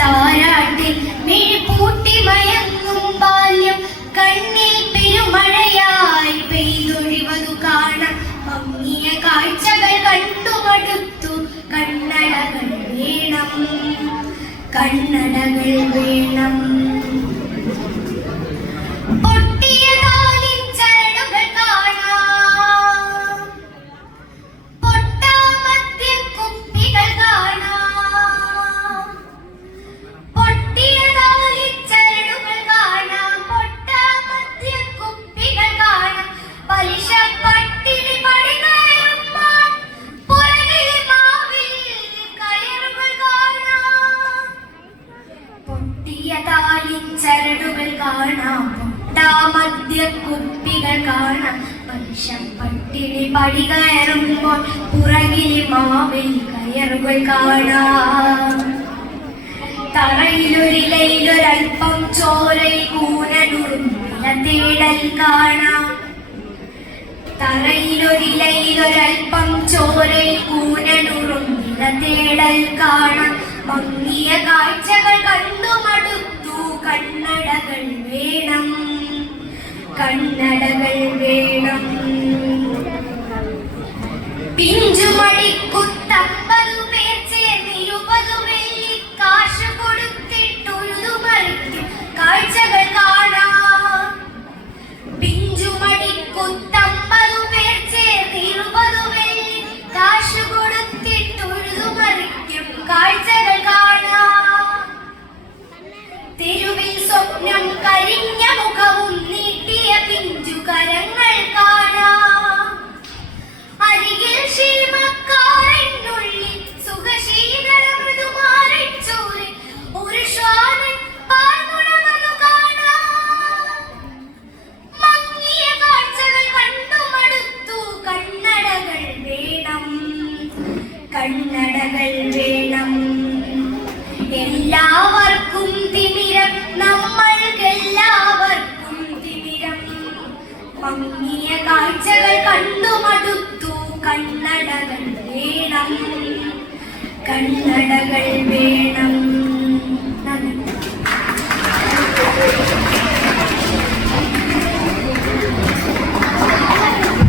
താരാട്ടിൽ മിഴിപൂട്ടി മയങ്ങും ബാല്യം കണ്ണിൽ പെരുമഴയായി പെയ്തൊഴിവതു കാണാം. മങ്ങിയ കാഴ്ചകൾ കണ്ടുമടുത്തു കണ്ണടകൾ വേണം, കണ്ണടകൾ വേണം. ചരടുകൾ കാണാം, കുപ്പികൾ കാണാം. പലിശപ്പട്ടിണി പടി കയറുമ്പോൾ പുറകിലെ മാവിൽ കയറുകൾ കാണാം. തറയിലൊരിലയിലൊരൽപ്പം ചോരയിൽ കൂനലുറുമ്പില തേടൽ കാണാം. തറയിലൊരിലയിലൊരൽപ്പം ചോരയിൽ കൂനലുറുമ്പില തേടൽ കാണാം. മങ്ങിയ കാഴ്ചകൾ കണ്ടുമടുത്തു കണ്ണടകൾ വേണം, കണ്ണടകൾ വേണം. പിഞ്ചുമടിക്കുത്തമ്പതു പേർ ചേർന്ന് 20 വെള്ളി കാശ് കൊടുത്തിട്ടുഴുതു മറിക്കും കാഴ്ചകൾ കാണാം. പിഞ്ചുമടിക്കുത്തമ്പതു പേർ ചേർന്ന് 20 വെള്ളി കാശ് കൊടുത്തിട്ടുഴുതു മറിക്കും കാഴ്ചകൾ കാണാം. തെരുവിൽ സ്വപ്നം കരിഞ്ഞ മുഖവും നീട്ടിയ പിഞ്ചു കരങ്ങൾ കാണാം. അരികിൽ ശീമക്കാരനുള്ളിൽ സുഖശീതള മൃദുമാരച്ചോരിൽ ഒരു ശ്വാനൻ പാർന്നുണവതു കാണാം. മങ്ങിയ കാഴ്ചകൾ കണ്ടുമടുത്തു കണ്ണടകൾ വേണം, കണ്ണടകൾ വേണം. എല്ലാവർക്കും തിമിരം, നമ്മൾക്കെല്ലാവർക്കും തിമിരം. മങ്ങിയ കാഴ്ചകൾ കണ്ടുമടുത്തു കണ്ണടകൾ വേണം, കണ്ണടകൾ വേണം.